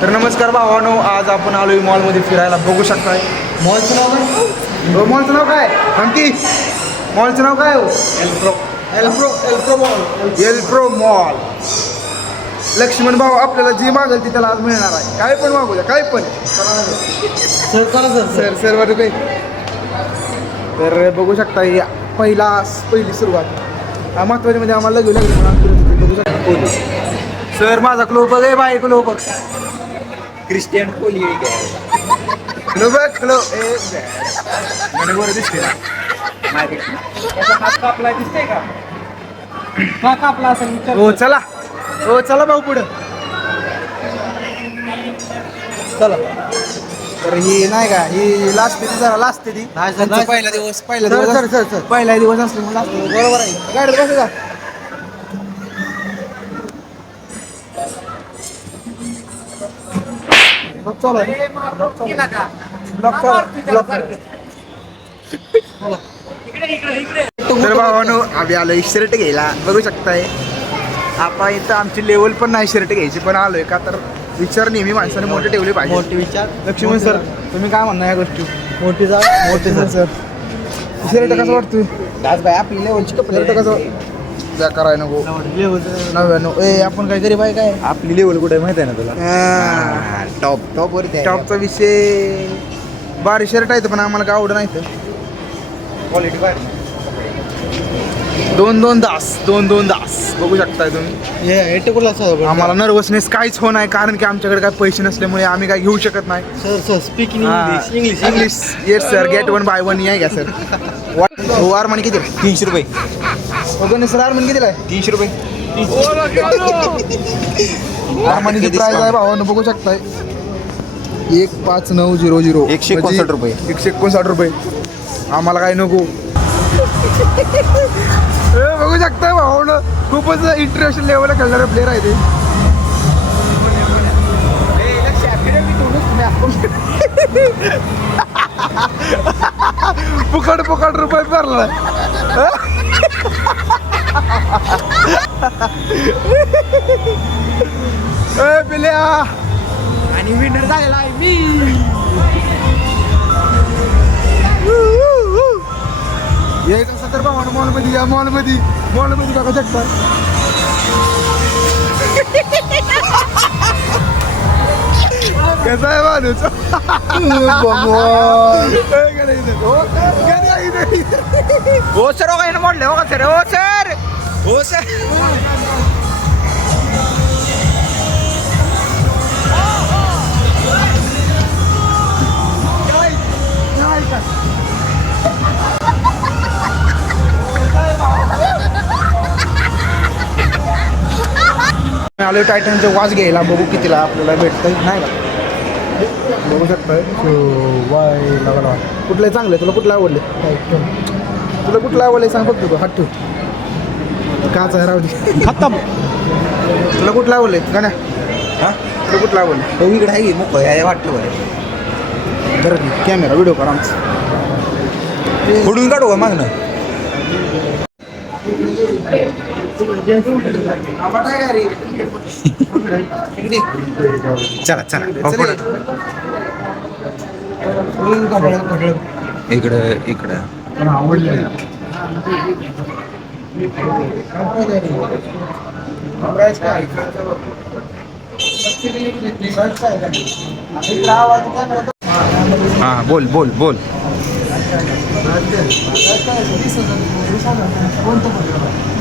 तर नमस्कार भावानो आज आपण आलोय मॉलमध्ये फिरायला. बघू शकताय. मॉलचं नाव काय? हो मॉलचं नाव काय? आणखी मॉलचं नाव काय हो? एल्प्रो एल्प्रो एल्प्रो मॉल एल्प्रो मॉल लक्ष्मण भाऊ आपल्याला जी मागेल ती त्याला आज मिळणार आहे. काय पण मागू द्या काय पण. सर करा सर सर सर बरं काही तर बघू शकता ही पहिला पहिली सुरुवात. महत्वाची म्हणजे आम्हाला लगेच लागली. बघू शकता. सर माझा क्लो बघ ए बाई क्लो बघ क्रिस्टियन कोहली क्लो बघ क्लो ए गणे बरं दिसते कापला दिसते का? का कापला विचार हो चला. हो चला भाऊ पुढं. चला. तर ही नाही का ही लास्ट ती जरा लास्ट ती पहिला. दिवस पहिला दिवस. पहिला दिवस असले म्हणून लास्ट बरोबर आहे. गाडीत बसू का बघ चालू आहे. ब्लॉक चालू आहे. ब्लॉक चालू आहे. ब्लॉक चालू आहे. तर भावानो आम्ही आलोय शर्ट घ्यायला. बघू शकताय. आपण इथं आमची लेवल पण नाही शर्ट घ्यायची पण आलोय का तर विचार नेहमी माणसाने मोठे ठेवले पाहिजे मोठी विचार. लक्ष्मण सर तुम्ही काय म्हणणार या गोष्टी? मोठी जा मोठी सर सर सर शर्ट कसं वाटतोय? दास भाई आपली लेवलची शर्ट कसं कराय नको. नव्याण्णव. ए आपण काय गरीब आहे काय? आपली लेवल कुठे माहिती आहे ना तुला? टॉप टॉप वरती टॉपचा विषय बारी शर्ट आहे पण आम्हाला काय आवड नाही तर क्वालिटी दोन दोन दास दोन दोन दास. बघू शकताय तुम्ही. आम्हाला नर्वसनेस काहीच हो नाही कारण की आमच्याकडे काय पैसे नसल्यामुळे आम्ही काय घेऊ शकत नाही. Sir sir speak in English English yes sir get one buy one आहे का सर हो आरमानी किती? तीनशे रुपये. ओके सर आरमानी कितीला आहे? तीनशे रुपये. आरमानीची प्राइस आहे भावानं बघू शकताय. एक पाच नऊ झिरो झिरो. एकशे एकोणसाठ रुपये. एकशे एकोणसाठ रुपये. आम्हाला काय नको. ए, बघू शकताय भावानं. खूपच इंटरनॅशनल लेवलला खेळणारे प्लेअर आहे ते. फुकट फुकट रुपये भरला ए पिल्या. आणि विनर झालेला आहे मी. यायचं असं तर भावानं मॉलमध्ये या मॉलमध्ये मॉलमध्ये टाका शकता कसा आहे माणूस. हो, सर हो काय म्हटले हो का सर हो सर हो सर? आलो टायटनचं वाज घ्यायला बघू कितीला आपल्याला भेटतं नाही का? बघू शकताय. वाय लागला कुठलं चांगलं तुला कुठलं आवडले? तुला कुठलं आवडलं सांग फक्त तू हात ठेव. काच आहे राहू दे. खतम. तुला कुठलं आवडले? गाण्या. हा? तुला कुठलं आवडलं? तो इकडे आहे मोकळं आहे वाटलं बरं. जरा कॅमेरा व्हिडिओ कर आमचा. फोडून काढू का मागणं चला चला हो, पुढं. इकडं इकडं हा बोल बोल बोल कोणतं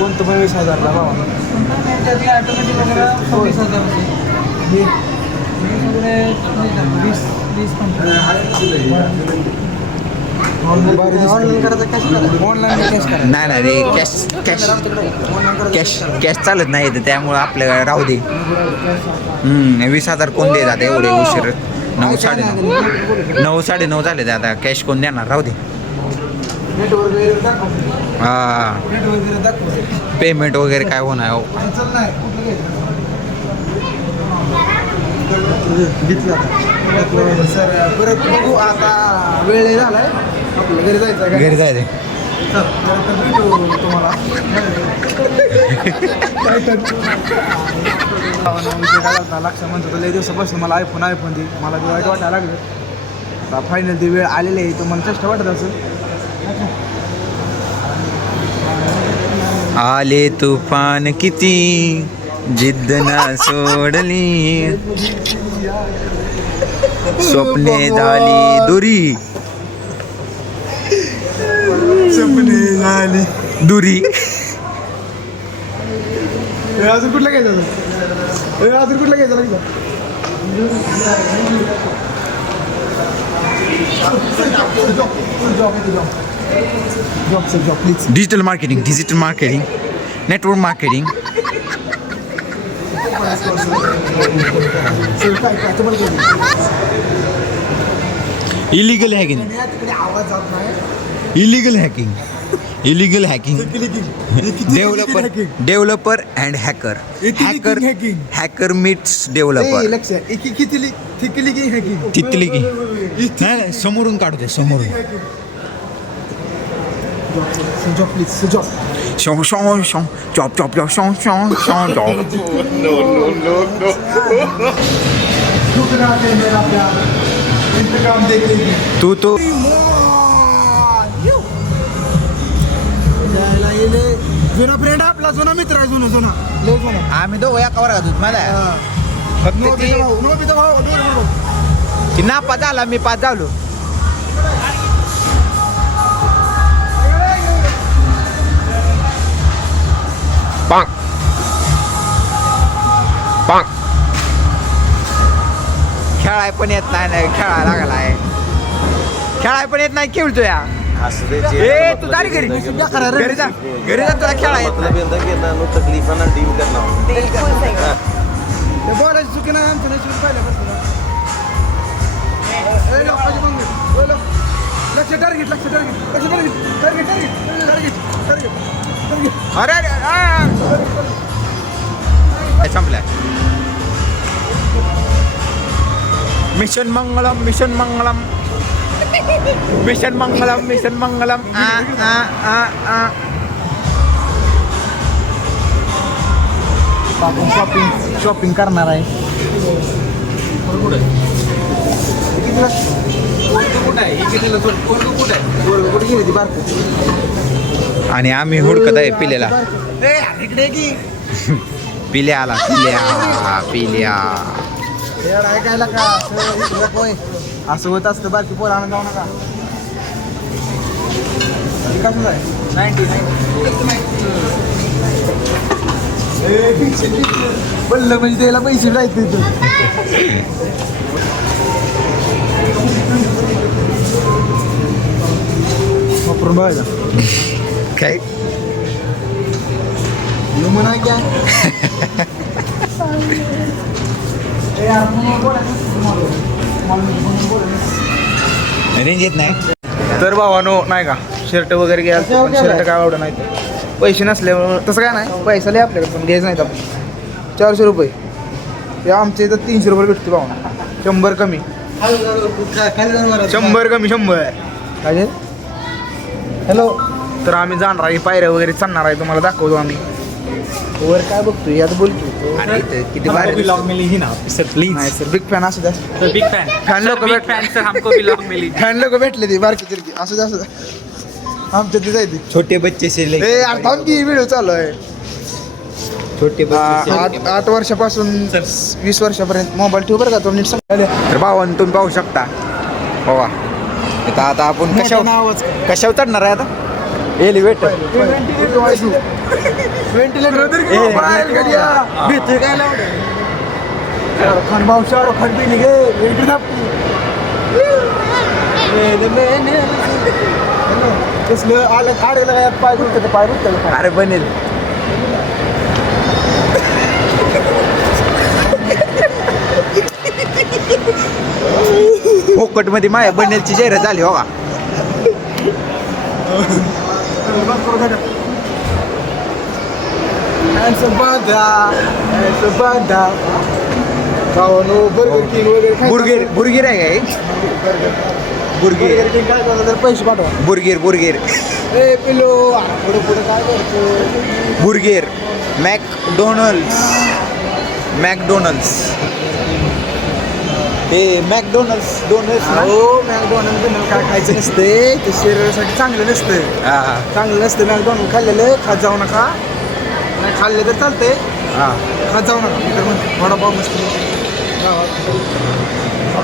पण वीस हजारला बाबा ऑनलाईन कॅश करा नाही नाही रे कॅश कॅश कॅश कॅश चालत नाही इथं, त्यामुळं आपल्याला राहू दे. हम्म, वीस हजार कोण दे आता? एवढे उशीर. नऊ साडे नऊ. नऊ साडे नऊ झाले ते आता. कॅश कोण देणार? राहू दे. नेट वगैरे दाखव. हा. पेमेंट वगैरे काय होणार हो वेळ झालाय. घरी जायचं घरी जायचे तर भेटू तुम्हाला काय तर विषय काय झाला लक्ष म्हणतो लय दिवसापासून मला आयफोन आयफोन दे. मला ते वाईट वाटायला लागलं. आता फायनल ती वेळ आलेली आहे तुम्हाला चेष्टा वाटत असेल. आले तुफान किती जिद्द ना सोडली। स्वप्ने झाली दुरी। सपने झाली दुरी। अजून कुठला घ्यायचं हे अजून कुठला घ्यायचं लागलं digital marketing digital marketing network marketing illegal hacking illegal hacking illegal hacking developer developer and hacker hacker. Hacker meets developer लक्ष. एक किती थिकली की हॅकिंग तिथली की नाही नाही, समोरून काढते समोरून जॉब प्लीज जॉब शॉ शॉ शॉ चॉप चॉप चॉप शॉ शॉ शॉ चॉप इंतकाम देखील तू तो जुना फ्रेंड आपला जुना मित्र आहे जुना जुना लय जुना आम्ही दोघं एका वर्गात होत मला फक्त नो ती बिदा भाऊ नो बिदा भाऊ दूर भाऊ ती नापास झाला मी पास झालो खेळाय पण येत नाही नाही खेळायला लागलाय खेळाय पण येत नाही खेळतो या ए तू जारी घरी घरी जा घरी जा तुला खेळा येत नाही बोलायची चुकी नाही आमचं नशीब पाहिलं ए, लोकांची मंगळ. ए, लोक. लक्ष टार्गेट लक्ष टार्गेट लक्ष target target target target target target अरे अरे mission Mangalam mission Mangalam mission Mangalam mission Mangalam आ आ आ आ आपण शॉपिंग शॉपिंग करणार आहे कुठे गेली ती बारक आणि आम्ही हुडकत आहे पिलेला इकडे की. पिल्या आला पिल्या पिल्या. यार ऐकायला का? असं इकडं कोय. असं होत असतं बारकी पोर आणून जाऊ नका. हे कसं आहे नाईन्टी बोललं म्हणजे त्याला पैसे राहते तिथं वापरून बघायचा. काय? म्हणा क्या? रेंज येत नाही. तर भावानो नाही का? शर्ट वगैरे घ्यायचं पण शर्ट काय आवडत नाही पैसे नसल्यामुळं तसं काय नाही. पैसा लय आपल्याकडे पण घ्यायचं नाहीत आपण चारशे रुपये. हे आमच्या इथं तीनशे रुपये भेटते भावना. शंभर कमी. शंभर कमी शंभर. काय हॅलो तर आम्ही जाणार आहे पायऱ्या वगैरे चालणार आहे तुम्हाला दाखवतो आम्ही. वर काय बघतोय? यात बोलतो आणि इथं किती भारी ब्लॉग मिली ही ना सर प्लीज नाही सर बिग फॅन असू द्या. सर बिग फैन फॅन लोक बिग भेट फैन सर हमको ब्लॉग मिली. फॅन लोक भेटले ती बारकी तिरकी. असू द्या असू द्या. आमच्या तिथे जायची छोटे बच्चे से ए लेके यार थांब की व्हिडिओ चालू आहे. छोटे बच्चे से आठ आठ वर्षापासून वीस वर्षापर्यंत मोबाईल ठेव बरं का तो नीट सांग. तर भावान तुम्ही पाहू शकता. बाबा इथं आता आपण कशावर आवाज कशावर चढणार आहे आता? एलिवेटर व्हेंटिलेटर भीती काय लावलं शाहरुख खान निघे व्हेंटिलेटर कसलं आलं आडलं काय पाय दुखतं पाय दुखतं अरे बनेल. फोकटमध्ये माया बनेलची जाहिरात झाली हो का? हॅन्डसम बांधा बर्गर किंग वगैरे खायचं आहे काय बुर्गेर. काय करतो तर पैसे पाठवा बुर्गेर बुर्गेर. ए पिलो पुढे पुढे काय करतो बुर्गेर. मॅकडोनल्ड्स. मॅकडोनल्ड्स. हे मॅकडोनल्ड्स डोनल्ड्स ना? हो मॅकडॉनल्ड काय खायचं नसते ते शरीरासाठी चांगलं नसतं. हा. चांगलं नसतं मॅकडॉनल्ड खाल्लेलं खात जाऊ नका. नाही खाल्ले तर चालते हा. खात जाऊ नका. मी तर म्हणते वडापाव मस्त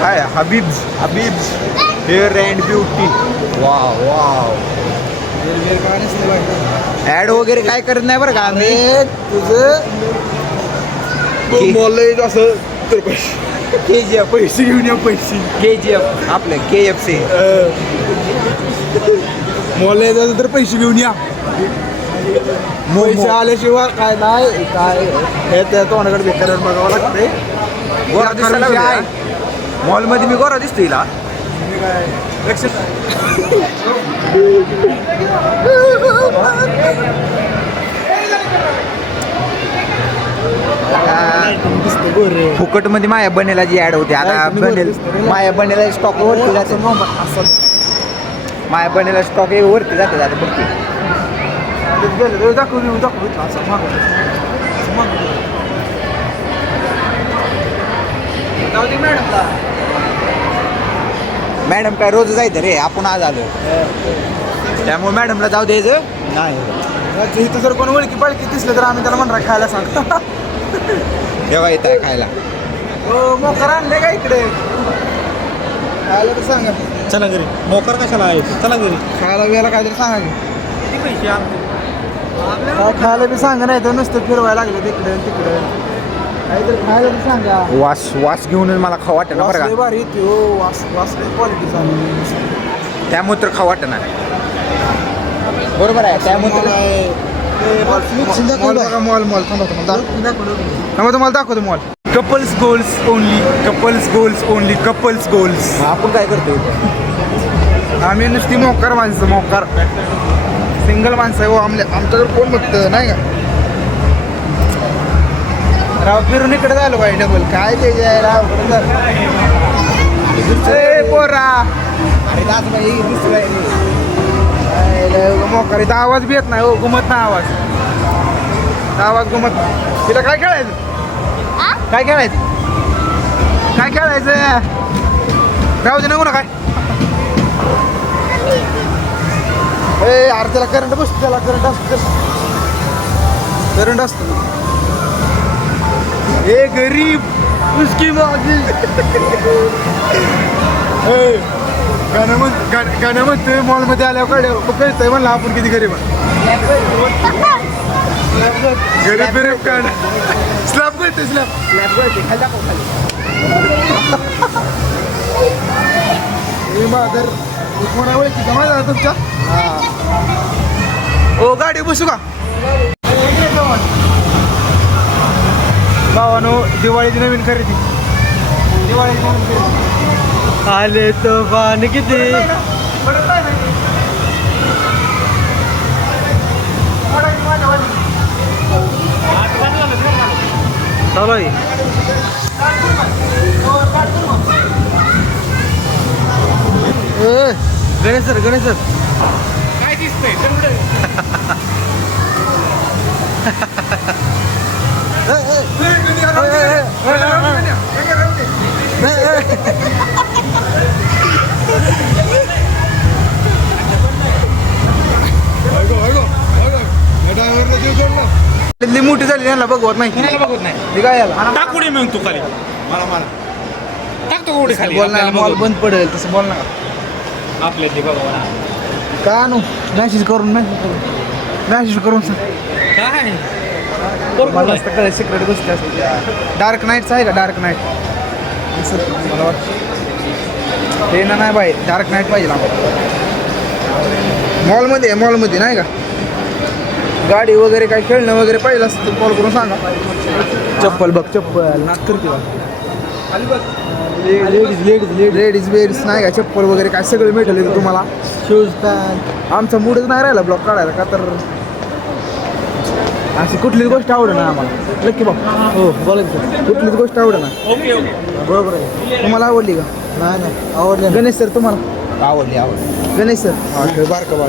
काय Habib's Habib's hair and beauty. Wow wow. वेळ काय नसते ऍड वगैरे काय करत नाही बरं का आम्ही? तुझं की- बोललंय असं तर के जी एफ पैसे घेऊन या पैसे. के जी एफ आपलं के एफ सी मला जायचं तर पैसे घेऊन या. पैसे आल्याशिवाय काय नाही काय हे त्या तोंडाकडे बेकार बघावं लागते गोरा दिसायला आहे मॉलमध्ये मी गोरा दिसतो हिला. गोरे फुकटमध्ये माया बनेला जी ऍड होती आता बनेल. माया बनेला स्टॉक वरती जाते माया बनेला स्टॉक वरती जाते जाते बघ की. गेलं दाखवू देऊ दाखवू देऊ. असं मागं. असं मागं. जाऊ दे मॅडमला. मॅडम काय रोज जायचं रे आपण आज आलो त्यामुळे मॅडमला जाऊ द्यायचं नाही जर कोण ओळखी पाळखी दिसलं तर आम्ही त्याला म्हणणार खायला सांग तेव्हा येत आहे खायला. हो मोकर आणले का इकडे? खायला तर सांगा. चला घरी. मोकर कशाला आहे? चला घरी. खायला बियाला काहीतरी सांगा की. किती पैसे आमचे काय खायला बी सांगा नाही तर नुसतं फिरवायला लागले तिकडे तिकडे. काहीतरी खायला बी सांगा. वास वास घेऊनच मला खाऊ वाटत ना वास बरं लय का भारी येते हो वास वास क्वालिटीचा त्यामुळे तर खाऊ वाटत ना बरोबर आहे त्यामुळे तर मॉल बघा मॉल मॉल थांबा तुम्हाला थांबा तुम्हाला दाखवतो mall couples goals only couples goals only couples goals आपण काय करतो आम्ही नुसती मोकार माणसं मोकार सिंगल माणसं आहे हो आमल्या आमच्याकडे कोण बघतं नाही का राव फिरून इकडे झालो बाई डबल काय ते आहे राव पोरा अरे दास बाई दुसरं मोकार इथं आवाज बी येत नाही हो घुमत नाही आवाज. आवाज घुमत नाही. तिला काय खेळायचं? काय खेळायचं? काय खेळायचं? राहू दे नको. ना काय ए अरे त्याला करंट बसतो त्याला करंट असतो करंट असतो. ए गरीब उसकी ए, गाणं म्हण गा- गाणं म्हणतोय मॉलमध्ये आल्यावर कळ कळतंय म्हणलं आपण किती गरीब आहे. गरीब गरीब गाणं स्लॅब कळतंय स्लॅब. हे माधर कोणा ओळखीचा? माझा तुमच्या हो. ओ गाडी बसू का? भावानो दिवाळीची नवीन खरेदी. दिवाळीची नवीन खरेदी. आले तुफान किती पडत नाही ना? पडायची माझ्या वाली. चालू गणेश सर गणेश सर काय दिसतंय इथली मोठी झाली यांना बघवत नाही. कुणाला बघत नाही. मी काय याला? टाक उडी मग तू खाली. मला मला. टाकतो उडी खाली बोल ना आपल्याला मॉल बघू. बंद पडेल तसं बोल ना. आपल्या ते बघा का आणू? मॅसेज करून मॅसेज करून. मॅसेज करून काय? मला सिक्रेट गोष्टी असतात. डार्क नाईटचं आहे का? डार्क नाईट मला वाटतं. ते ना नाही बाई डार्क नाईट पाहिजे आम्हाला. मॉलमध्ये आहे मॉलमध्ये नाही का? गाडी वगैरे काय खेळणं वगैरे पाहिजे असतं तर कॉल करून सांगा. चप्पल बघ चप्पल. नाक करते बघ. लेडीज लेडीज लेडीज बेडीज नाही का? चप्पल वगैरे काय सगळं भेटेल तुम्हाला? शूज पॅन्ट आमचा मूडच नाही राहिला ब्लॉक काढायला का तर? अशी कुठलीच गोष्ट आवडे ना आम्हाला. नक्की बघ हो बोलायचं कुठलीच गोष्ट आवडे ना ओके ओके. बरोबर आहे. तुम्हाला आवडली का? नाही नाही. आवडली गणेश सर तुम्हाला? आवडली आवडली. गणेश सर. हा बारका बार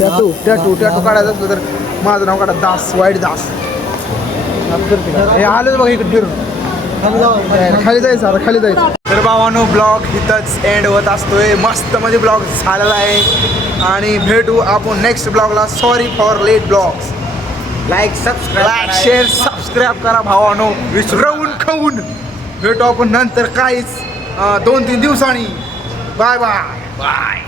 टॅटू टॅटू टॅटू काढायचं असलं तर माझं नाव काढा. दास वाईट दास. हे आलोच बघ इकडे फिरून. खाली जायचं आता खाली जायचं. तर भावानो ब्लॉग इथंच एंड होत असतोय. मस्त मध्ये ब्लॉग झालेला आहे. आणि भेटू आपण next ब्लॉगला. Sorry for late blogs like subscribe like share subscribe करा भावानो. विसरवून खाऊन. भेटू आपण नंतर काहीच दोन तीन दिवसांनी. Bye bye bye